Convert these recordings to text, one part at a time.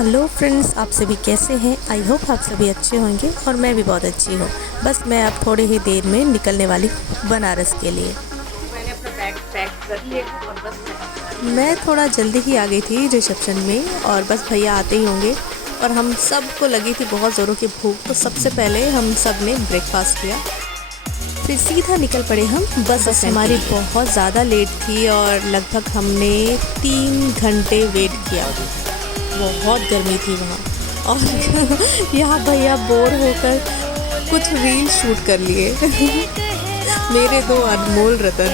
Hello friends, आप सभी कैसे हैं। आई होप आप सभी अच्छे होंगे और मैं भी बहुत अच्छी हूँ। बस मैं अब थोड़ी ही देर में निकलने वाली हूँ बनारस के लिए। मैंने अपना बैग पैक कर लिया है और बस मैं थोड़ा जल्दी ही आ गई थी रिसेप्शन में और बस भैया आते ही होंगे और हम सबको लगी थी बहुत ज़ोरों की भूख। तो सबसे पहले हम सब ने ब्रेकफास्ट किया, फिर सीधा निकल पड़े हम बस हमारी बहुत ज़्यादा लेट थी और लगभग हमने 3 घंटे वेट किया। बहुत गर्मी थी वहाँ और यहाँ भैया बोर होकर कुछ रील शूट कर लिए मेरे दो अनमोल रतन।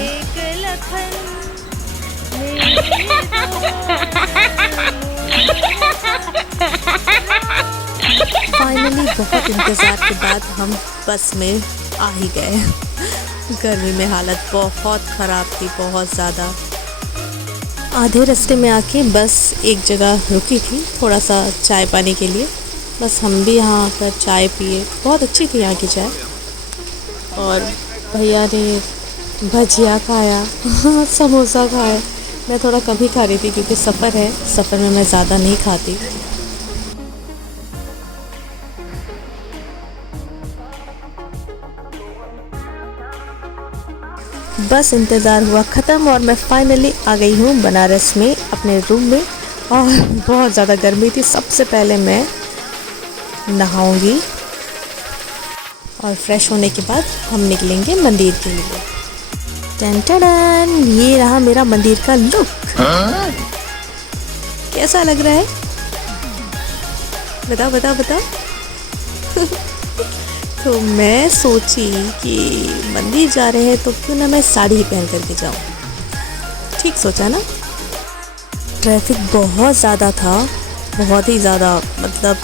फाइनली बहुत इंतज़ार के बाद हम बस में आ ही गए। गर्मी में हालत बहुत ख़राब थी, बहुत ज़्यादा। आधे रास्ते में आके बस एक जगह रुकी थी थोड़ा सा चाय पाने के लिए। बस हम भी यहाँ आकर चाय पिए, बहुत अच्छी थी यहाँ की चाय। और भैया ने भजिया खाया समोसा खाया। मैं थोड़ा कम ही खा रही थी क्योंकि सफ़र है, सफ़र में मैं ज़्यादा नहीं खाती। बस इंतज़ार हुआ ख़त्म और मैं फ़ाइनली आ गई हूँ बनारस में अपने रूम में। और बहुत ज़्यादा गर्मी थी। सबसे पहले मैं नहाऊंगी और फ्रेश होने के बाद हम निकलेंगे मंदिर के लिए। टन टन, ये रहा मेरा मंदिर का लुक। कैसा लग रहा है? बताओ बताओ बताओ तो मैं सोची कि मंदिर जा रहे हैं तो क्यों ना मैं साड़ी ही पहन करके जाऊँ। ठीक सोचा ना। ट्रैफिक बहुत ज़्यादा था, बहुत ही ज़्यादा। मतलब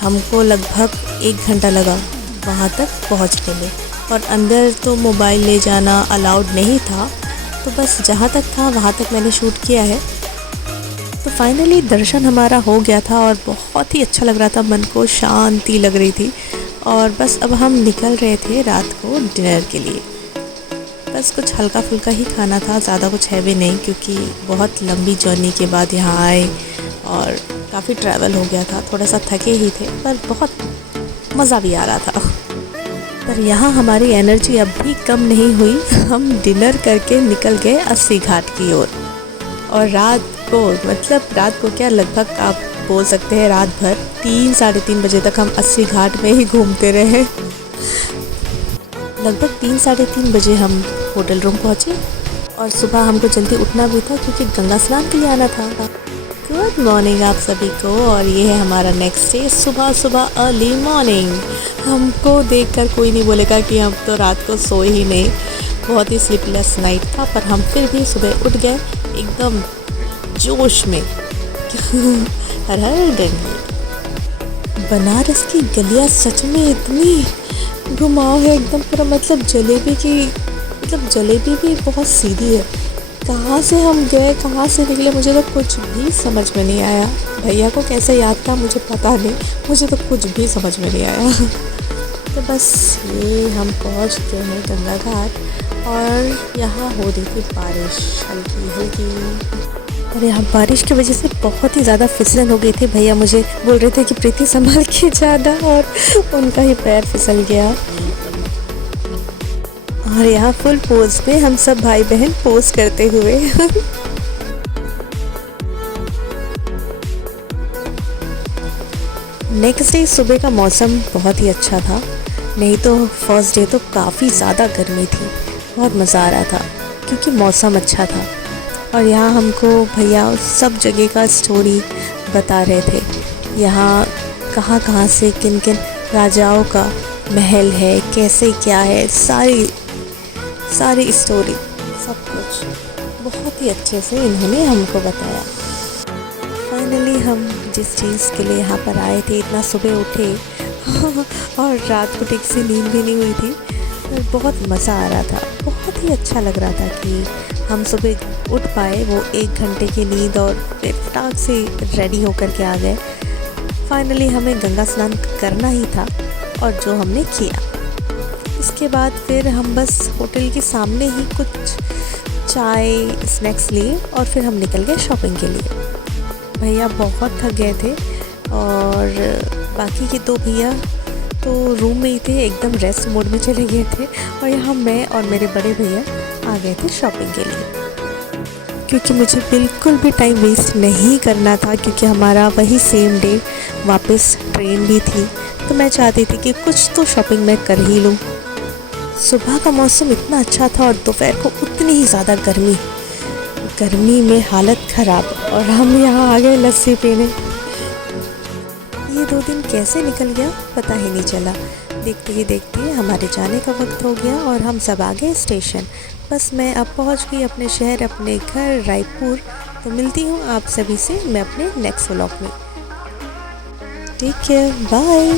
हमको लगभग 1 घंटा लगा वहाँ तक पहुँचने में। और अंदर तो मोबाइल ले जाना अलाउड नहीं था, तो बस जहाँ तक था वहाँ तक मैंने शूट किया है। तो फाइनली दर्शन हमारा हो गया था और बहुत ही अच्छा लग रहा था, मन को शांति लग रही थी। और बस अब हम निकल रहे थे रात को डिनर के लिए। बस कुछ हल्का फुल्का ही खाना था, ज़्यादा कुछ हैवी नहीं, क्योंकि बहुत लंबी जर्नी के बाद यहाँ आए और काफ़ी ट्रैवल हो गया था। थोड़ा सा थके ही थे पर बहुत मज़ा भी आ रहा था। पर यहाँ हमारी एनर्जी अब भी कम नहीं हुई। हम डिनर करके निकल गए अस्सी घाट की ओर। और रात को, मतलब रात को क्या, लगभग आप बोल सकते हैं रात भर 3 साढ़े 3 बजे तक हम अस्सी घाट में ही घूमते रहे। लगभग 3 साढ़े 3 बजे हम होटल रूम पहुँचे और सुबह हमको जल्दी उठना भी था क्योंकि गंगा स्नान के लिए आना था। गुड मॉर्निंग आप सभी को। और ये है हमारा नेक्स्ट डे, सुबह सुबह अर्ली मॉर्निंग। हमको देखकर कोई नहीं बोलेगा कि हम तो रात को सोए ही नहीं। बहुत ही स्लीपलेस नाइट था, पर हम फिर भी सुबह उठ गए एकदम जोश में। हर हर गंगे। बनारस की गलियाँ सच में इतनी घुमाव है एकदम पूरा। मतलब जलेबी भी बहुत सीधी है। कहाँ से हम गए, कहाँ से निकले, मुझे तो कुछ भी समझ में नहीं आया। भैया को कैसे याद था मुझे पता नहीं, मुझे तो कुछ भी समझ में नहीं आया। तो बस ये हम पहुँच गए हैं गंगा घाट और यहाँ हो रही थी बारिश हल्की हल्की। और यहाँ बारिश की वजह से बहुत ही ज़्यादा फिसलन हो गई थी। भैया मुझे बोल रहे थे कि प्रीति संभाल के जाना, और उनका ही पैर फिसल गया। और यहाँ फुल पोज पे हम सब भाई बहन पोज करते हुए। नेक्स्ट डे सुबह का मौसम बहुत ही अच्छा था, नहीं तो फर्स्ट डे तो काफ़ी ज़्यादा गर्मी थी। बहुत मज़ा आ रहा था क्योंकि मौसम अच्छा था। और यहाँ हमको भैया सब जगह का स्टोरी बता रहे थे। यहाँ कहाँ कहाँ से किन किन राजाओं का महल है, कैसे क्या है, सारी स्टोरी, सब कुछ बहुत ही अच्छे से इन्होंने हमको बताया। फाइनली हम जिस चीज़ के लिए यहाँ पर आए थे, इतना सुबह उठे और रात को ठीक से नींद भी नहीं हुई थी, पर बहुत मज़ा आ रहा था। बहुत ही अच्छा लग रहा था कि हम सुबह उठ पाए, वो 1 घंटे की नींद, और फिर फटाक से रेडी होकर के आ गए। फाइनली हमें गंगा स्नान करना ही था और जो हमने किया। इसके बाद फिर हम बस होटल के सामने ही कुछ चाय स्नैक्स लिए और फिर हम निकल गए शॉपिंग के लिए। भैया बहुत थक गए थे और बाकी के 2 भैया तो रूम में ही थे, एकदम रेस्ट मोड में चले गए थे। और यहाँ मैं और मेरे बड़े भैया आ गए थे शॉपिंग के लिए, क्योंकि मुझे बिल्कुल भी टाइम वेस्ट नहीं करना था, क्योंकि हमारा वही सेम डे वापस ट्रेन भी थी। तो मैं चाहती थी कि कुछ तो शॉपिंग मैं कर ही लूँ। सुबह का मौसम इतना अच्छा था और दोपहर को उतनी ही ज़्यादा गर्मी में हालत ख़राब, और हम यहाँ आ गए लस्सी पीने। ये 2 दिन कैसे निकल गया पता ही नहीं चला। देखते ही देखते हमारे जाने का वक्त हो गया और हम सब आ गए स्टेशन। बस मैं अब पहुंच गई अपने शहर, अपने घर रायपुर। तो मिलती हूँ आप सभी से मैं अपने नेक्स्ट व्लॉग में। Take care, bye.